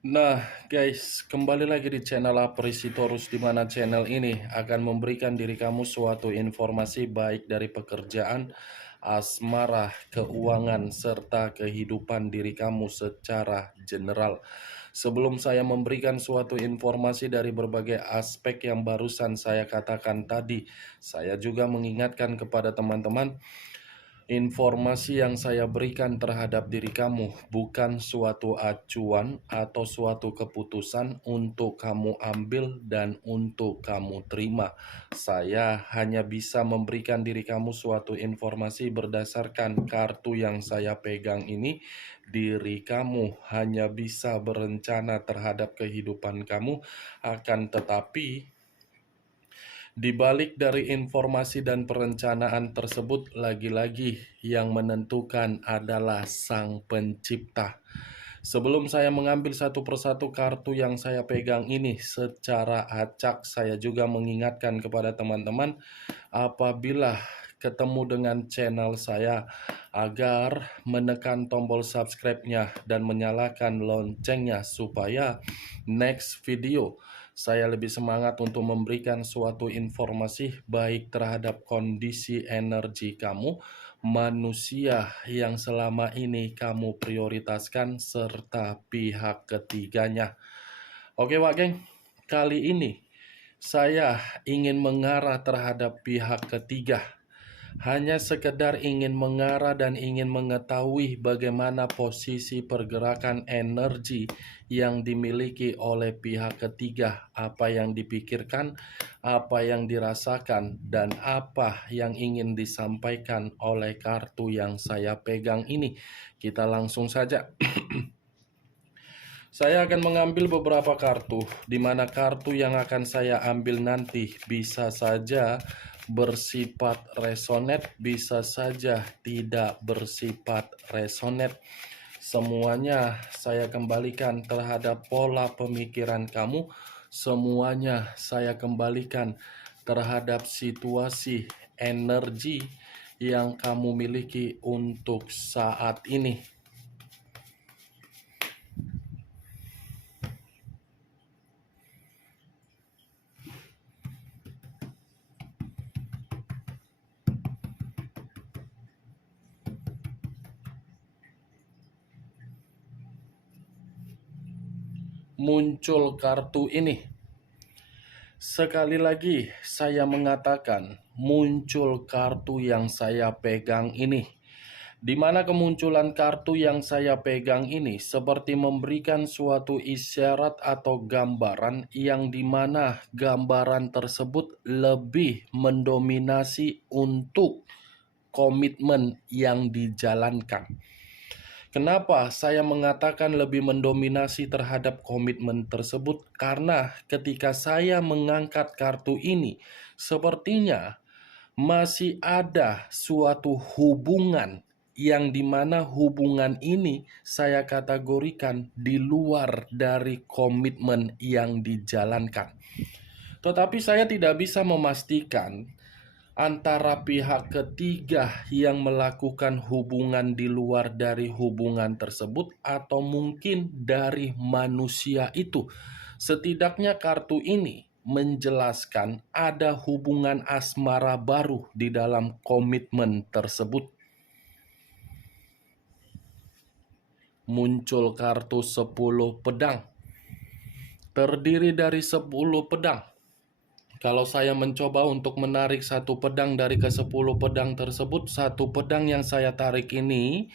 Nah guys, kembali lagi di channel Apresitorus, di mana channel ini akan memberikan diri kamu suatu informasi baik dari pekerjaan, asmara, keuangan, serta kehidupan diri kamu secara general. Sebelum saya memberikan suatu informasi dari berbagai aspek yang barusan saya katakan tadi, saya juga mengingatkan kepada teman-teman, informasi yang saya berikan terhadap diri kamu bukan suatu acuan atau suatu keputusan untuk kamu ambil dan untuk kamu terima. Saya hanya bisa memberikan diri kamu suatu informasi berdasarkan kartu yang saya pegang ini. Diri kamu hanya bisa berencana terhadap kehidupan kamu, akan tetapi di balik dari informasi dan perencanaan tersebut, lagi-lagi yang menentukan adalah Sang Pencipta. Sebelum saya mengambil satu persatu kartu yang saya pegang ini secara acak, saya juga mengingatkan kepada teman-teman, apabila ketemu dengan channel saya, agar menekan tombol subscribe-nya dan menyalakan loncengnya supaya next video saya lebih semangat untuk memberikan suatu informasi baik terhadap kondisi energi kamu, manusia yang selama ini kamu prioritaskan, serta pihak ketiganya. Oke Wak Geng, kali ini saya ingin mengarah terhadap pihak ketiga. Hanya sekedar ingin mengarah dan ingin mengetahui bagaimana posisi pergerakan energi yang dimiliki oleh pihak ketiga, apa yang dipikirkan, apa yang dirasakan, dan apa yang ingin disampaikan oleh kartu yang saya pegang ini. Kita langsung saja. Saya akan mengambil beberapa kartu, di mana kartu yang akan saya ambil nanti bisa saja bersifat resonate, bisa saja tidak bersifat resonate. Semuanya saya kembalikan terhadap pola pemikiran kamu, semuanya saya kembalikan terhadap situasi energi yang kamu miliki untuk saat ini. Muncul kartu ini. Sekali lagi saya mengatakan, muncul kartu yang saya pegang ini. Di mana kemunculan kartu yang saya pegang ini seperti memberikan suatu isyarat atau gambaran, yang dimana gambaran tersebut lebih mendominasi untuk komitmen yang dijalankan. Kenapa saya mengatakan lebih mendominasi terhadap komitmen tersebut? Karena ketika saya mengangkat kartu ini, sepertinya masih ada suatu hubungan yang dimana hubungan ini saya kategorikan di luar dari komitmen yang dijalankan. Tetapi saya tidak bisa memastikan antara pihak ketiga yang melakukan hubungan di luar dari hubungan tersebut, atau mungkin dari manusia itu. Setidaknya kartu ini menjelaskan ada hubungan asmara baru di dalam komitmen tersebut. Muncul kartu 10 pedang. Terdiri dari 10 pedang. Kalau saya mencoba untuk menarik satu pedang dari ke-10 pedang tersebut, satu pedang yang saya tarik ini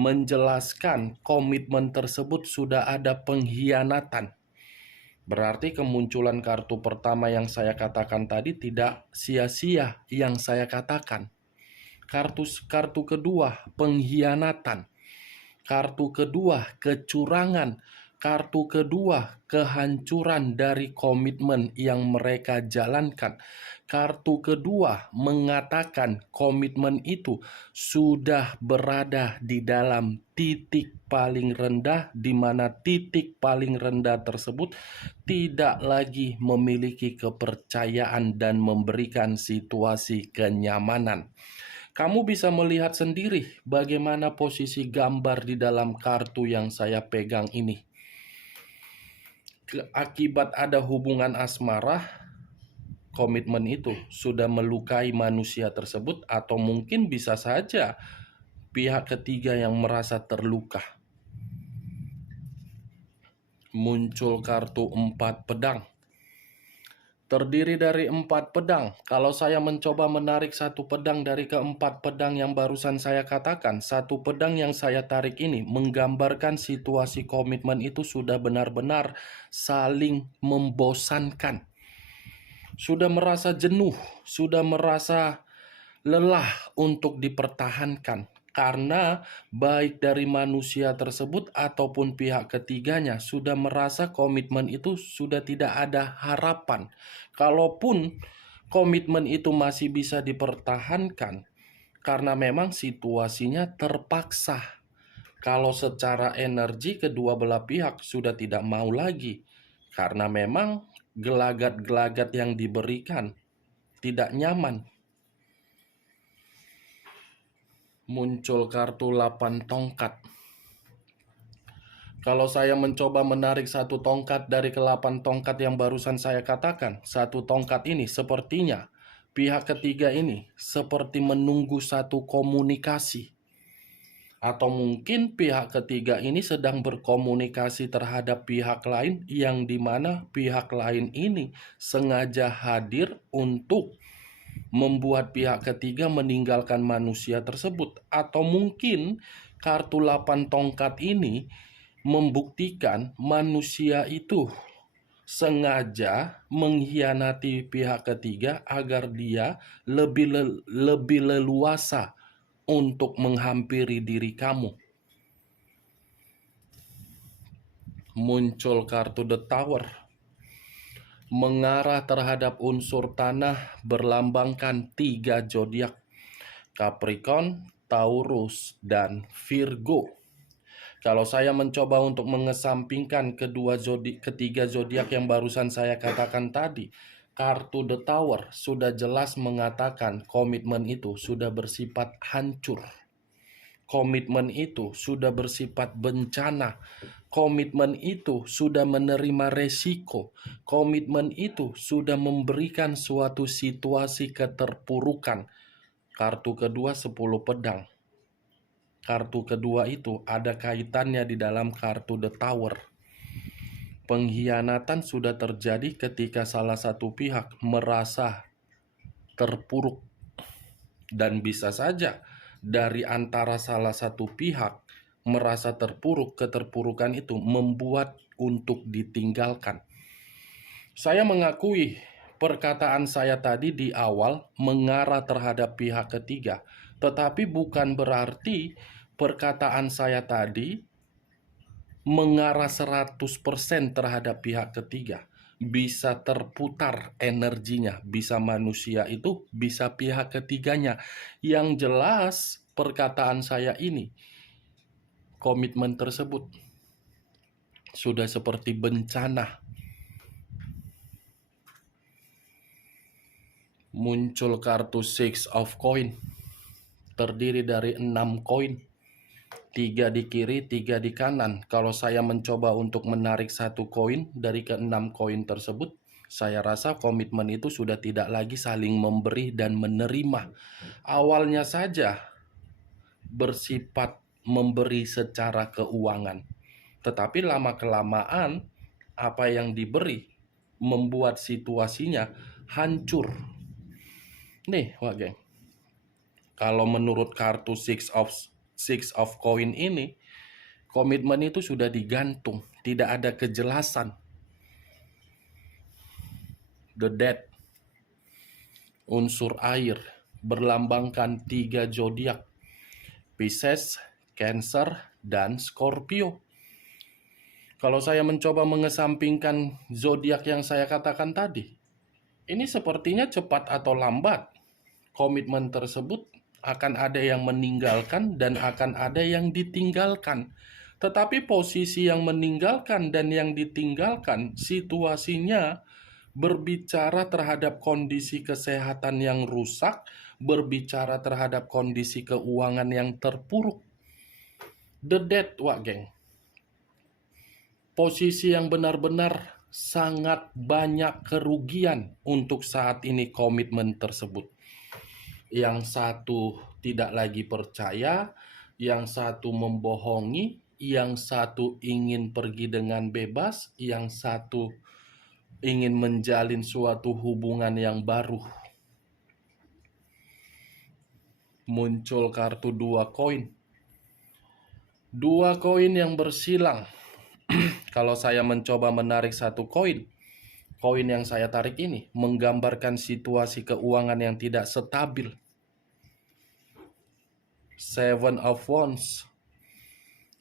menjelaskan komitmen tersebut sudah ada pengkhianatan. Berarti kemunculan kartu pertama yang saya katakan tadi tidak sia-sia yang saya katakan. Kartu kedua, pengkhianatan. Kartu kedua, kecurangan. Kartu kedua, kehancuran dari komitmen yang mereka jalankan. Kartu kedua mengatakan komitmen itu sudah berada di dalam titik paling rendah, di mana titik paling rendah tersebut tidak lagi memiliki kepercayaan dan memberikan situasi kenyamanan. Kamu bisa melihat sendiri bagaimana posisi gambar di dalam kartu yang saya pegang ini. Akibat ada hubungan asmara, komitmen itu sudah melukai manusia tersebut, atau mungkin bisa saja pihak ketiga yang merasa terluka. Muncul kartu 4 pedang. Terdiri dari 4 pedang. Kalau saya mencoba menarik satu pedang dari keempat pedang yang barusan saya katakan, satu pedang yang saya tarik ini menggambarkan situasi komitmen itu sudah benar-benar saling membosankan. Sudah merasa jenuh, sudah merasa lelah untuk dipertahankan. Karena baik dari manusia tersebut ataupun pihak ketiganya sudah merasa komitmen itu sudah tidak ada harapan. Kalaupun komitmen itu masih bisa dipertahankan, karena memang situasinya terpaksa. Kalau secara energi kedua belah pihak sudah tidak mau lagi, karena memang gelagat-gelagat yang diberikan tidak nyaman. Muncul kartu 8 tongkat. Kalau saya mencoba menarik satu tongkat dari ke-8 tongkat yang barusan saya katakan, satu tongkat ini sepertinya pihak ketiga ini seperti menunggu satu komunikasi. Atau mungkin pihak ketiga ini sedang berkomunikasi terhadap pihak lain, yang dimana pihak lain ini sengaja hadir untuk membuat pihak ketiga meninggalkan manusia tersebut. Atau mungkin kartu 8 tongkat ini membuktikan manusia itu sengaja mengkhianati pihak ketiga agar dia lebih leluasa untuk menghampiri diri kamu. Muncul kartu The Tower. Mengarah terhadap unsur tanah berlambangkan 3 zodiak: Capricorn, Taurus, dan Virgo. Kalau saya mencoba untuk mengesampingkan ketiga zodiak yang barusan saya katakan tadi, kartu The Tower sudah jelas mengatakan komitmen itu sudah bersifat hancur. Komitmen itu sudah bersifat bencana. Komitmen itu sudah menerima resiko. Komitmen itu sudah memberikan suatu situasi keterpurukan. Kartu kedua 10 pedang. Kartu kedua itu ada kaitannya di dalam kartu The Tower. Pengkhianatan sudah terjadi ketika salah satu pihak merasa terpuruk. Dan bisa saja dari antara salah satu pihak merasa terpuruk, keterpurukan itu membuat untuk ditinggalkan. Saya mengakui perkataan saya tadi di awal mengarah terhadap pihak ketiga, tetapi bukan berarti perkataan saya tadi mengarah 100% terhadap pihak ketiga. Bisa terputar energinya, bisa manusia itu, bisa pihak ketiganya. Yang jelas perkataan saya ini, komitmen tersebut sudah seperti bencana. Muncul kartu Six of Coin. Terdiri dari 6 koin. 3 di kiri, 3 di kanan. Kalau saya mencoba untuk menarik satu koin dari ke-6 koin tersebut, saya rasa komitmen itu sudah tidak lagi saling memberi dan menerima. Awalnya saja bersifat memberi secara keuangan, tetapi lama-kelamaan apa yang diberi membuat situasinya hancur. Nih, Wak Geng. Kalau menurut kartu Six of Coin ini, komitmen itu sudah digantung, tidak ada kejelasan. The Death, unsur air, berlambangkan 3 zodiak: Pisces, Cancer, dan Scorpio. Kalau saya mencoba mengesampingkan zodiak yang saya katakan tadi, ini sepertinya cepat atau lambat komitmen tersebut akan ada yang meninggalkan dan akan ada yang ditinggalkan. Tetapi posisi yang meninggalkan dan yang ditinggalkan situasinya berbicara terhadap kondisi kesehatan yang rusak, berbicara terhadap kondisi keuangan yang terpuruk. The Death, Wak geng. Posisi yang benar-benar sangat banyak kerugian untuk saat ini komitmen tersebut. Yang satu tidak lagi percaya, yang satu membohongi, yang satu ingin pergi dengan bebas, yang satu ingin menjalin suatu hubungan yang baru. Muncul kartu 2 koin. 2 koin yang bersilang. Kalau saya mencoba menarik 1 koin, koin yang saya tarik ini menggambarkan situasi keuangan yang tidak stabil. 7 of Wands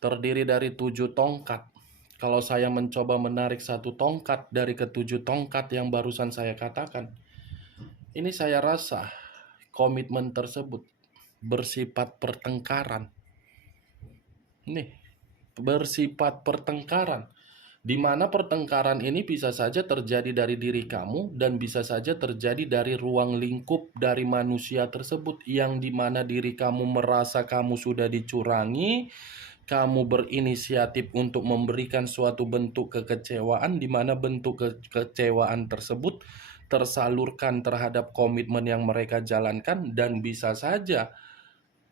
terdiri dari 7 tongkat. Kalau saya mencoba menarik 1 tongkat dari ke-7 tongkat yang barusan saya katakan, ini saya rasa komitmen tersebut bersifat pertengkaran. Nih, bersifat pertengkaran, di mana pertengkaran ini bisa saja terjadi dari diri kamu dan bisa saja terjadi dari ruang lingkup dari manusia tersebut, yang dimana diri kamu merasa kamu sudah dicurangi, kamu berinisiatif untuk memberikan suatu bentuk kekecewaan, di mana bentuk kekecewaan tersebut tersalurkan terhadap komitmen yang mereka jalankan, dan bisa saja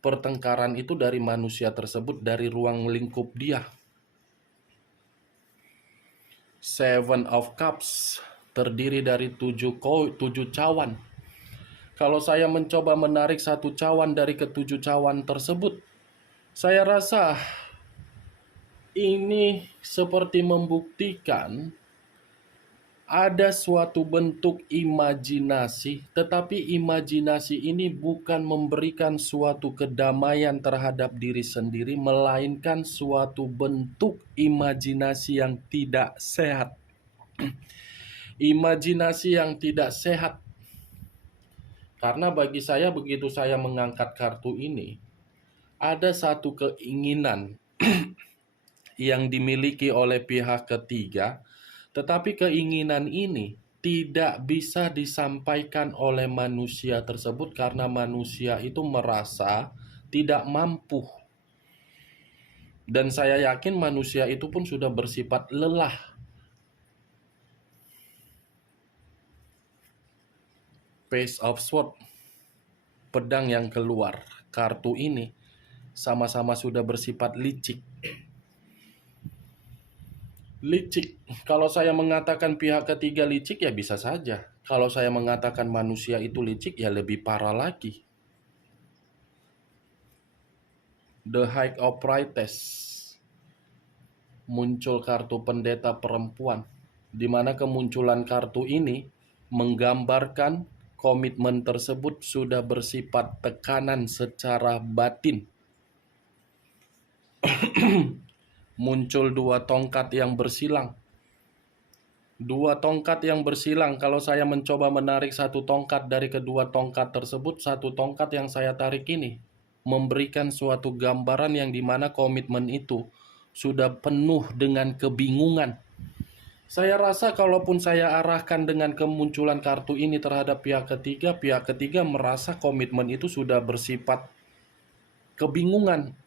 pertengkaran itu dari manusia tersebut, dari ruang lingkup dia. 7 of Cups terdiri dari 7 cawan. Kalau saya mencoba menarik 1 cawan dari ke-7 cawan tersebut, saya rasa ini seperti membuktikan ada suatu bentuk imajinasi, tetapi imajinasi ini bukan memberikan suatu kedamaian terhadap diri sendiri, melainkan suatu bentuk imajinasi yang tidak sehat. Imajinasi yang tidak sehat. Karena bagi saya, begitu saya mengangkat kartu ini, ada satu keinginan yang dimiliki oleh pihak ketiga, tetapi keinginan ini tidak bisa disampaikan oleh manusia tersebut karena manusia itu merasa tidak mampu. Dan saya yakin manusia itu pun sudah bersifat lelah. Page of Swords, pedang yang keluar. Kartu ini sama-sama sudah bersifat licik. Licik. Kalau saya mengatakan pihak ketiga licik, ya bisa saja. Kalau saya mengatakan manusia itu licik, ya lebih parah lagi. The High of Priestess. Muncul kartu pendeta perempuan, di mana kemunculan kartu ini menggambarkan komitmen tersebut sudah bersifat tekanan secara batin. Muncul 2 tongkat yang bersilang. 2 tongkat yang bersilang. Kalau saya mencoba menarik 1 tongkat dari kedua tongkat tersebut, 1 tongkat yang saya tarik ini memberikan suatu gambaran yang dimana komitmen itu sudah penuh dengan kebingungan. Saya rasa kalaupun saya arahkan dengan kemunculan kartu ini terhadap pihak ketiga merasa komitmen itu sudah bersifat kebingungan.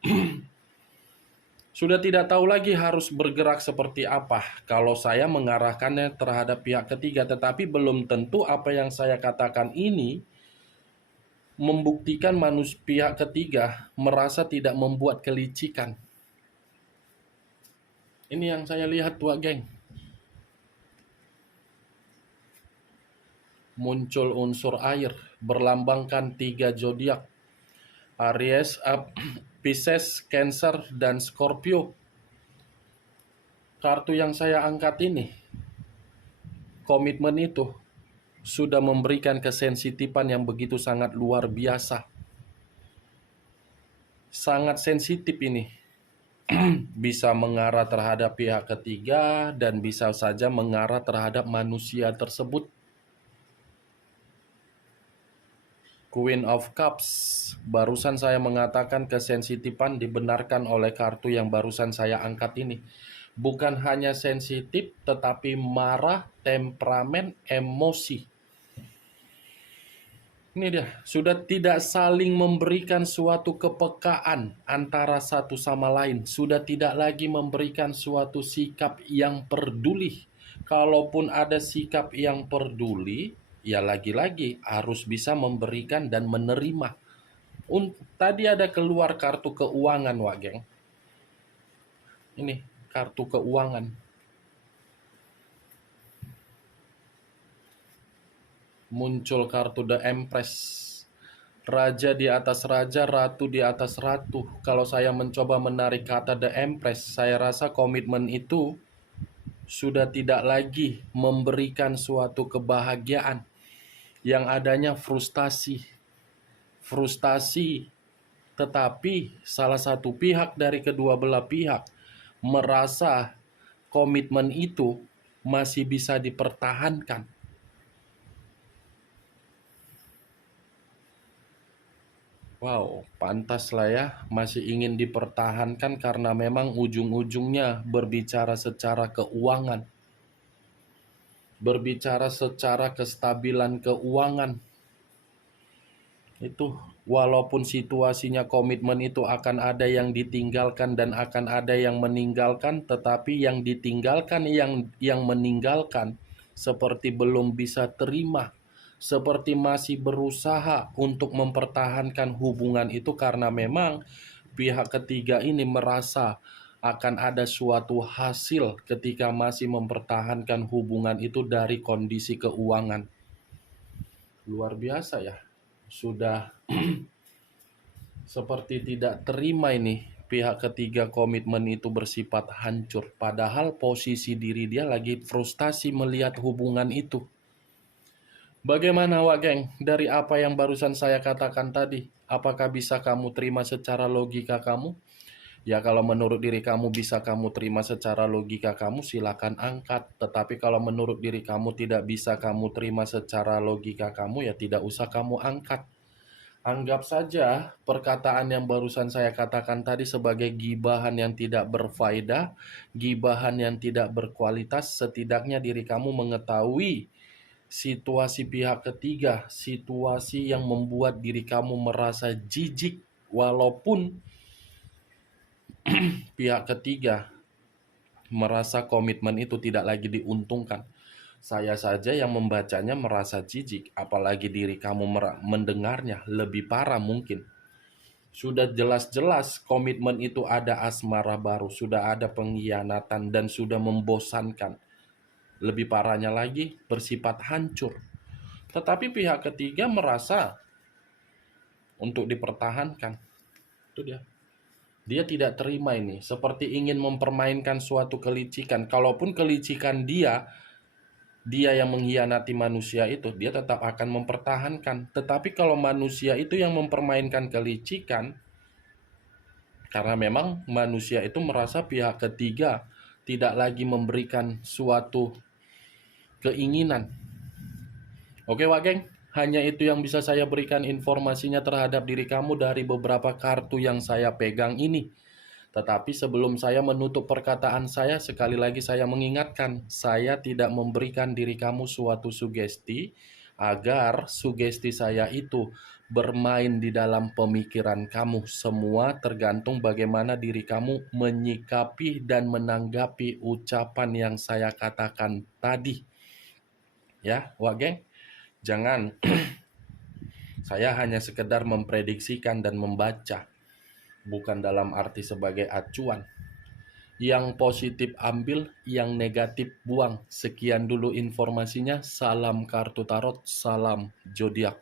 Sudah tidak tahu lagi harus bergerak seperti apa kalau saya mengarahkannya terhadap pihak ketiga. Tetapi belum tentu apa yang saya katakan ini membuktikan pihak ketiga merasa tidak membuat kelicikan. Ini yang saya lihat, Wak geng. Muncul unsur air, berlambangkan 3 zodiak. Aries, Pisces, Cancer, dan Scorpio. Kartu yang saya angkat ini, komitmen itu sudah memberikan kesensitifan yang begitu sangat luar biasa. Sangat sensitif ini. Bisa mengarah terhadap pihak ketiga dan bisa saja mengarah terhadap manusia tersebut. Queen of Cups. Barusan saya mengatakan kesensitifan dibenarkan oleh kartu yang barusan saya angkat ini. Bukan hanya sensitif, tetapi marah, temperamen, emosi. Ini dia, sudah tidak saling memberikan suatu kepekaan antara satu sama lain. Sudah tidak lagi memberikan suatu sikap yang peduli. Kalaupun ada sikap yang peduli, ya lagi-lagi harus bisa memberikan dan menerima. Tadi ada keluar kartu keuangan, Wak Geng. Ini, kartu keuangan. Muncul kartu The Empress. Raja di atas raja, ratu di atas ratu. Kalau saya mencoba menarik kata The Empress, saya rasa komitmen itu sudah tidak lagi memberikan suatu kebahagiaan. Yang adanya frustasi. Frustasi, tetapi salah satu pihak dari kedua belah pihak merasa komitmen itu masih bisa dipertahankan. Wow, pantaslah ya, masih ingin dipertahankan karena memang ujung-ujungnya berbicara secara keuangan. Berbicara secara kestabilan keuangan. Itu walaupun situasinya komitmen itu akan ada yang ditinggalkan dan akan ada yang meninggalkan, tetapi yang ditinggalkan yang meninggalkan seperti belum bisa terima, seperti masih berusaha untuk mempertahankan hubungan itu karena memang pihak ketiga ini merasa akan ada suatu hasil ketika masih mempertahankan hubungan itu dari kondisi keuangan. Luar biasa ya. Sudah seperti tidak terima ini pihak ketiga komitmen itu bersifat hancur. Padahal posisi diri dia lagi frustasi melihat hubungan itu. Bagaimana Wak Geng dari apa yang barusan saya katakan tadi? Apakah bisa kamu terima secara logika kamu? Ya kalau menurut diri kamu bisa kamu terima secara logika kamu silakan angkat. Tetapi kalau menurut diri kamu tidak bisa kamu terima secara logika kamu ya tidak usah kamu angkat. Anggap saja perkataan yang barusan saya katakan tadi sebagai gibahan yang tidak berfaedah, gibahan yang tidak berkualitas. Setidaknya diri kamu mengetahui situasi pihak ketiga, situasi yang membuat diri kamu merasa jijik walaupun pihak ketiga merasa komitmen itu tidak lagi diuntungkan. Saya saja yang membacanya merasa jijik, apalagi diri kamu mendengarnya lebih parah mungkin. Sudah jelas-jelas komitmen itu ada asmara baru, sudah ada pengkhianatan dan sudah membosankan. Lebih parahnya lagi, bersifat hancur. Tetapi pihak ketiga merasa untuk dipertahankan. Itu dia. Dia tidak terima ini, seperti ingin mempermainkan suatu kelicikan. Kalaupun kelicikan dia yang mengkhianati manusia itu, dia tetap akan mempertahankan. Tetapi kalau manusia itu yang mempermainkan kelicikan, karena memang manusia itu merasa pihak ketiga tidak lagi memberikan suatu keinginan. Oke Wak Geng, hanya itu yang bisa saya berikan informasinya terhadap diri kamu dari beberapa kartu yang saya pegang ini. Tetapi sebelum saya menutup perkataan saya, sekali lagi saya mengingatkan, saya tidak memberikan diri kamu suatu sugesti agar sugesti saya itu bermain di dalam pemikiran kamu. Semua tergantung bagaimana diri kamu menyikapi dan menanggapi ucapan yang saya katakan tadi. Ya, Wak Geng, jangan saya hanya sekedar memprediksikan dan membaca. Bukan dalam arti sebagai acuan. Yang positif ambil, yang negatif buang. Sekian dulu informasinya. Salam kartu tarot, salam zodiak.